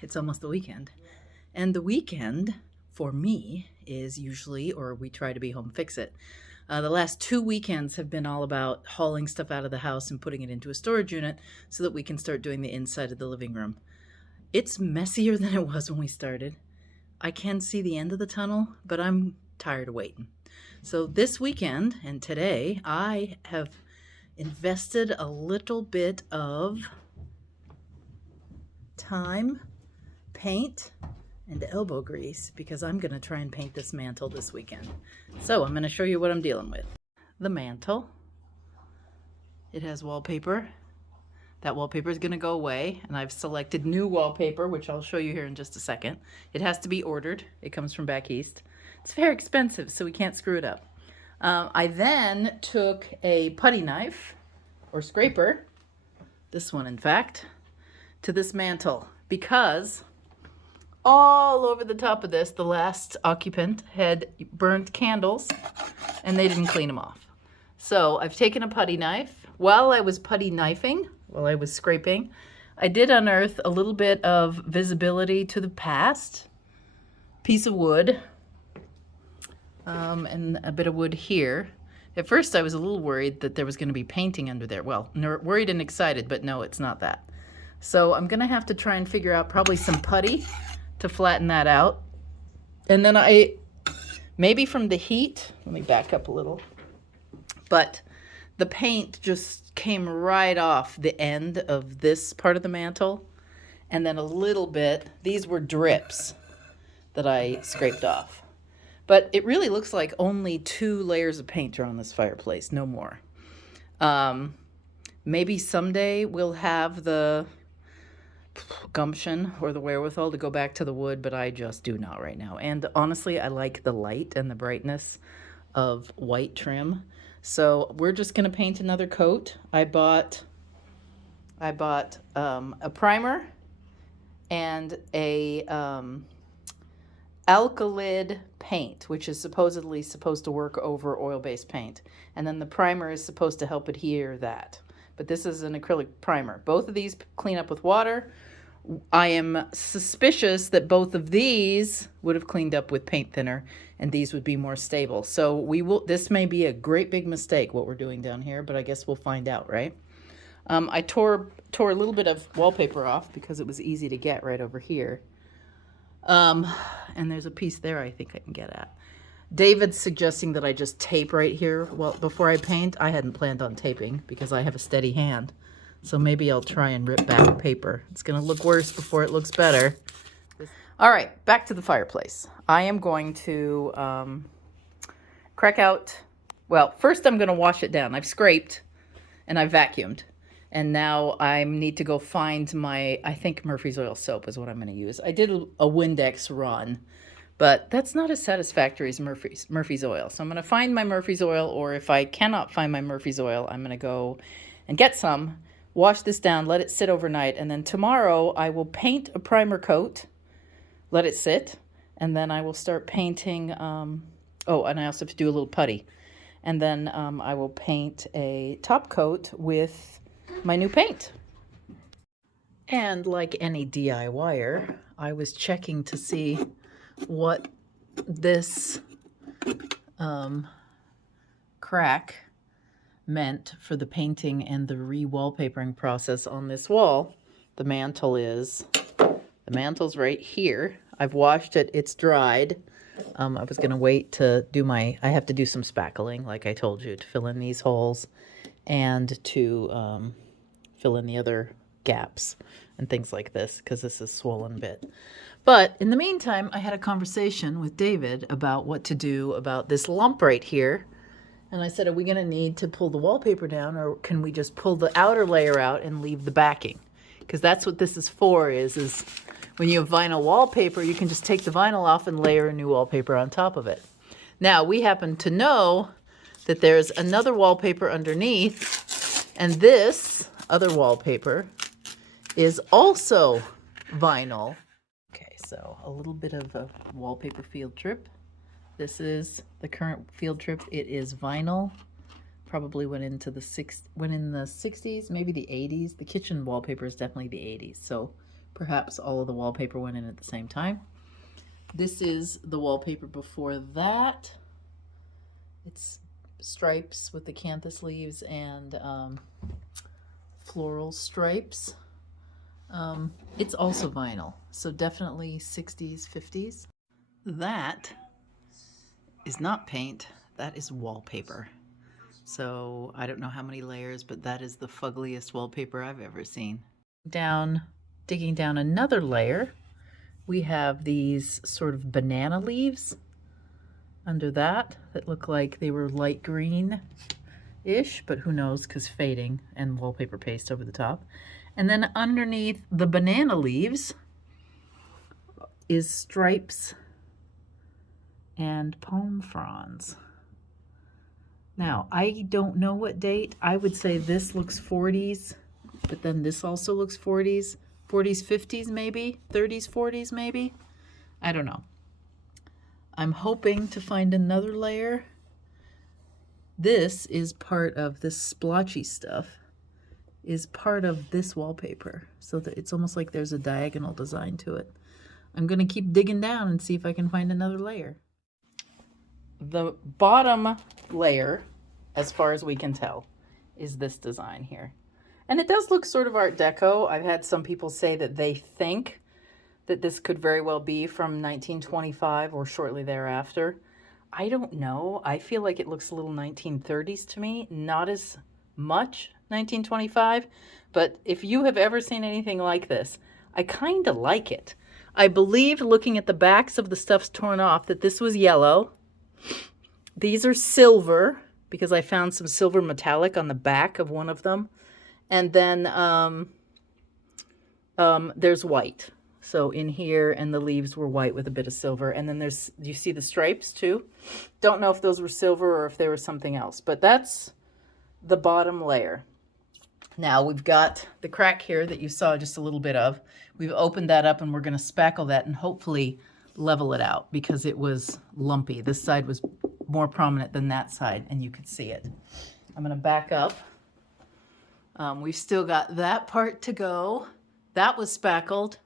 It's almost the weekend. And the weekend for me is usually, or we try to be home fix it. The last 2 weekends have been all about hauling stuff out of the house and putting it into a storage unit so that we can start doing the inside of the living room. It's messier than it was when we started. I can see the end of the tunnel, but I'm tired of waiting. So this weekend and today, I have invested a little bit of time, paint, and elbow grease because I'm going to try and paint this mantle this weekend. So I'm going to show you what I'm dealing with. The mantle. It has wallpaper. That wallpaper is going to go away, and I've selected new wallpaper, which I'll show you here in just a second. It has to be ordered. It comes from back east. It's very expensive, so we can't screw it up. I then took a putty knife, or scraper, this one in fact, to this mantle because all over the top of this, the last occupant had burnt candles and they didn't clean them off. So I've taken a putty knife. While I was putty knifing, while I was scraping, I did unearth a little bit of visibility to the past. Piece of wood, and a bit of wood here. At first I was a little worried that there was going to be painting under there. Well, worried and excited, but no, it's not that. So I'm going to have to try and figure out probably some putty to flatten that out. And then maybe from the heat, let me back up a little, but the paint just came right off the end of this part of the mantle. And then a little bit, these were drips that I scraped off. But it really looks like only 2 layers of paint are on this fireplace, no more. Maybe someday we'll have the gumption or the wherewithal to go back to the wood, but I just do not right now. And honestly, I like the light and the brightness of white trim. So we're just going to paint another coat. I bought a primer and a alkylid paint, which is supposedly supposed to work over oil-based paint. And then the primer is supposed to help adhere that. But this is an acrylic primer. Both of these clean up with water. I am suspicious that both of these would have cleaned up with paint thinner and these would be more stable. So this may be a great big mistake what we're doing down here, but I guess we'll find out, right? I tore a little bit of wallpaper off because it was easy to get right over here. And there's a piece there I think I can get at. David's suggesting that I just tape right here. Well, before I paint, I hadn't planned on taping because I have a steady hand. So maybe I'll try and rip back paper. It's going to look worse before it looks better. All right, back to the fireplace. I am going to crack out, well, first I'm going to wash it down. I've scraped and I've vacuumed. And now I need to go find my, I think Murphy's Oil soap is what I'm going to use. I did a Windex run, but that's not as satisfactory as Murphy's Oil. So I'm going to find my Murphy's Oil, or if I cannot find my Murphy's Oil, I'm going to go and get some, wash this down, let it sit overnight, and then tomorrow I will paint a primer coat, let it sit, and then I will start painting, oh, and I also have to do a little putty. And then I will paint a top coat with my new paint. And like any DIYer, I was checking to see what this crack meant for the painting and the re-wallpapering process on this wall. The mantle's right here. I've washed it, it's dried. I was gonna wait to do I have to do some spackling, like I told you, to fill in these holes and to fill in the other gaps and things like this, because this is swollen bit. But in the meantime, I had a conversation with David about what to do about this lump right here. And I said, are we going to need to pull the wallpaper down, or can we just pull the outer layer out and leave the backing? Because that's what this is for, is when you have vinyl wallpaper, you can just take the vinyl off and layer a new wallpaper on top of it. Now, we happen to know that there's another wallpaper underneath, and this other wallpaper is also vinyl. Okay, so a little bit of a wallpaper field trip. This is the current field trip. It is vinyl. Probably went in the 60s, maybe the 80s. The kitchen wallpaper is definitely the 80s. So Perhaps all of the wallpaper went in at the same time. This is the wallpaper before that. It's stripes with the acanthus leaves and floral stripes. It's also vinyl, so definitely 60s, 50s. That is not paint, that is wallpaper. So I don't know how many layers, but that is the fuggliest wallpaper I've ever seen. Digging down another layer, we have these sort of banana leaves under that look like they were light green-ish, but who knows, because fading and wallpaper paste over the top. And then underneath the banana leaves is stripes and palm fronds. Now, I don't know what date. I would say this looks 40s, but then this also looks 40s. 40s, 50s maybe? 30s, 40s maybe? I don't know. I'm hoping to find another layer. This is part of this splotchy stuff, is part of this wallpaper. So that it's almost like there's a diagonal design to it. I'm gonna keep digging down and see if I can find another layer. The bottom layer, as far as we can tell, is this design here. And it does look sort of Art Deco. I've had some people say that they think that this could very well be from 1925 or shortly thereafter. I don't know. I feel like it looks a little 1930s to me, not as much 1925. But if you have ever seen anything like this, I kind of like it. I believe, looking at the backs of the stuffs torn off, that this was yellow. These are silver, because I found some silver metallic on the back of one of them. And then there's white. So in here, and the leaves were white with a bit of silver. And then there's, you see the stripes too? Don't know if those were silver or if they were something else, but that's the bottom layer. Now we've got the crack here that you saw just a little bit of. We've opened that up and we're gonna spackle that and hopefully level it out because it was lumpy. This side was more prominent than that side and you could see it. I'm gonna back up. We've still got that part to go. That was spackled.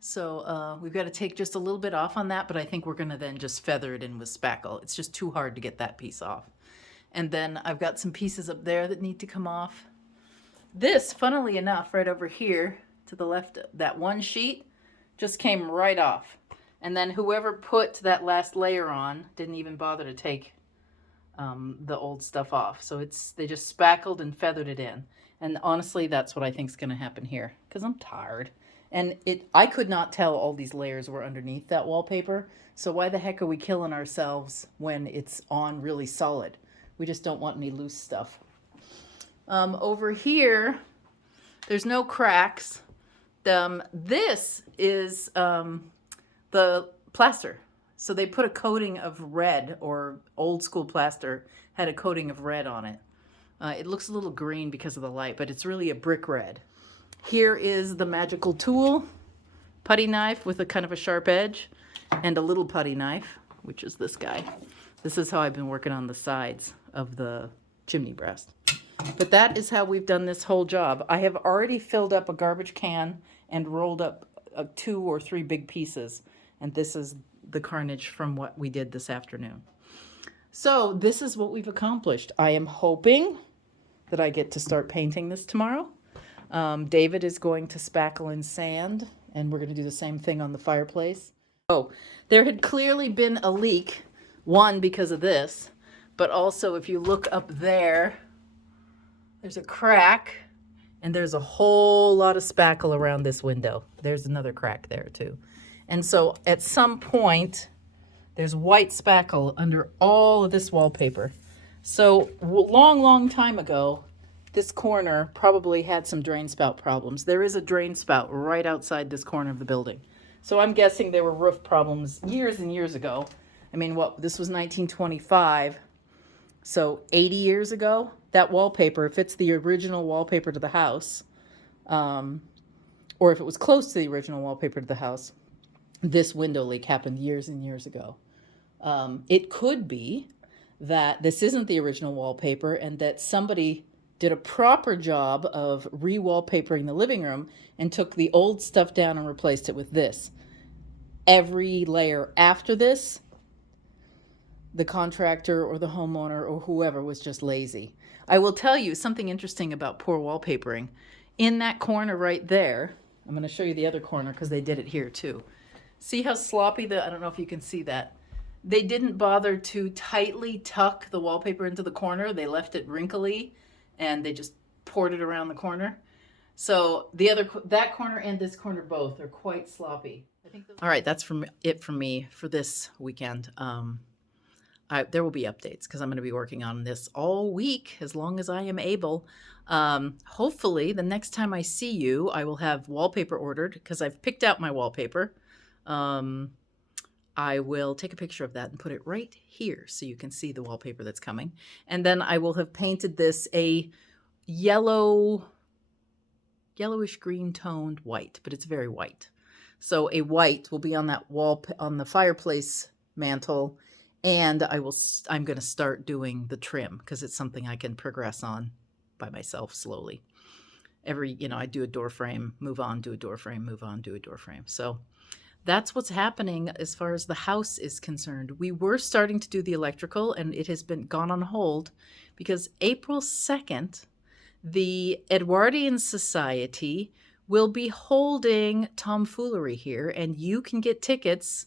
So we've got to take just a little bit off on that, but I think we're gonna then just feather it in with spackle. It's just too hard to get that piece off. And then I've got some pieces up there that need to come off. This, funnily enough, right over here to the left, that one sheet just came right off. And then whoever put that last layer on didn't even bother to take the old stuff off. So they just spackled and feathered it in. And honestly, that's what I think is going to happen here because I'm tired. And I could not tell all these layers were underneath that wallpaper. So why the heck are we killing ourselves when it's on really solid? We just don't want any loose stuff. Over here, there's no cracks. This is the plaster. So they put a coating of red, or old school plaster had a coating of red on it. It looks a little green because of the light, but it's really a brick red. Here is the magical tool, putty knife with a kind of a sharp edge, and a little putty knife, which is this guy. This is how I've been working on the sides of the chimney breast. But that is how we've done this whole job. I have already filled up a garbage can and rolled up 2 or 3 big pieces. And this is the carnage from what we did this afternoon. So this is what we've accomplished. I am hoping that I get to start painting this tomorrow. David is going to spackle and sand, and we're going to do the same thing on the fireplace. Oh, there had clearly been a leak, one because of this, but also if you look up there, there's a crack, and there's a whole lot of spackle around this window. There's another crack there too. And so at some point, there's white spackle under all of this wallpaper. So long time ago, this corner probably had some drain spout problems. There is a drain spout right outside this corner of the building. So I'm guessing there were roof problems years and years ago. I mean, this was 1925. So 80 years ago, that wallpaper, if it's the original wallpaper to the house, or if it was close to the original wallpaper to the house, this window leak happened years and years ago. It could be that this isn't the original wallpaper and that somebody did a proper job of re-wallpapering the living room and took the old stuff down and replaced it with this. Every layer after this, the contractor or the homeowner or whoever was just lazy. I will tell you something interesting about poor wallpapering. In that corner right there, I'm going to show you the other corner because they did it here too. See how sloppy I don't know if you can see that. They didn't bother to tightly tuck the wallpaper into the corner. They left it wrinkly and they just poured it around the corner. So that corner and this corner both are quite sloppy. All right, that's it from me for this weekend. There will be updates because I'm going to be working on this all week as long as I am able. Hopefully, the next time I see you, I will have wallpaper ordered because I've picked out my wallpaper. I will take a picture of that and put it right here so you can see the wallpaper that's coming. And then I will have painted this a yellowish green toned white, but it's very white. So a white will be on that wall, on the fireplace mantle. And I'm going to start doing the trim because it's something I can progress on by myself slowly. I do a door frame, move on, do a door frame, move on, do a door frame. So that's what's happening as far as the house is concerned. We were starting to do the electrical and it has gone on hold because April 2nd, the Edwardian Society will be holding tomfoolery here and you can get tickets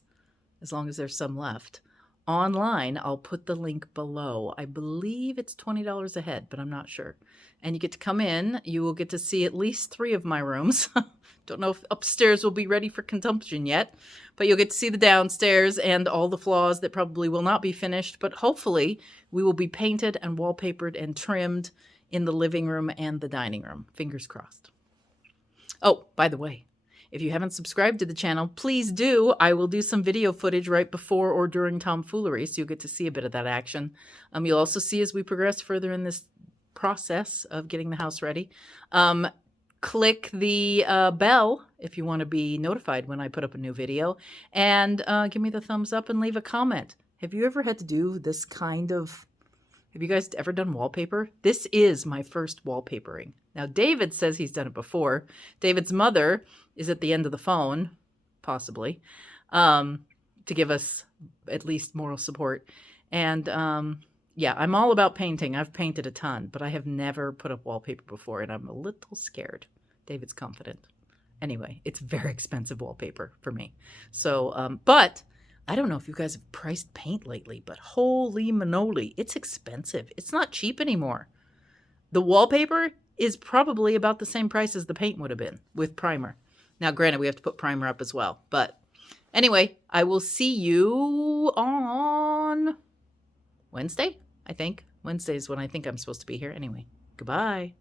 as long as there's some left. Online, I'll put the link below. I believe it's $20 a head, but I'm not sure. And you get to come in. You will get to see at least 3 of my rooms. Don't know if upstairs will be ready for consumption yet, but you'll get to see the downstairs and all the flaws that probably will not be finished, but hopefully we will be painted and wallpapered and trimmed in the living room and the dining room. Fingers crossed. Oh, by the way, if you haven't subscribed to the channel, please do. I will do some video footage right before or during tomfoolery, so you'll get to see a bit of that action. You'll also see as we progress further in this process of getting the house ready. Click the bell if you want to be notified when I put up a new video. And give me the thumbs up and leave a comment. Have you ever had to do this kind of... Have you guys ever done wallpaper? This is my first wallpapering. Now, David says he's done it before. David's mother is at the end of the phone, possibly, to give us at least moral support. And yeah, I'm all about painting. I've painted a ton, but I have never put up wallpaper before, and I'm a little scared. David's confident. Anyway, it's very expensive wallpaper for me. So, but... I don't know if you guys have priced paint lately, but holy manoli, it's expensive. It's not cheap anymore. The wallpaper is probably about the same price as the paint would have been with primer. Now, granted, we have to put primer up as well. But anyway, I will see you on Wednesday, I think. Wednesday is when I think I'm supposed to be here. Anyway, goodbye.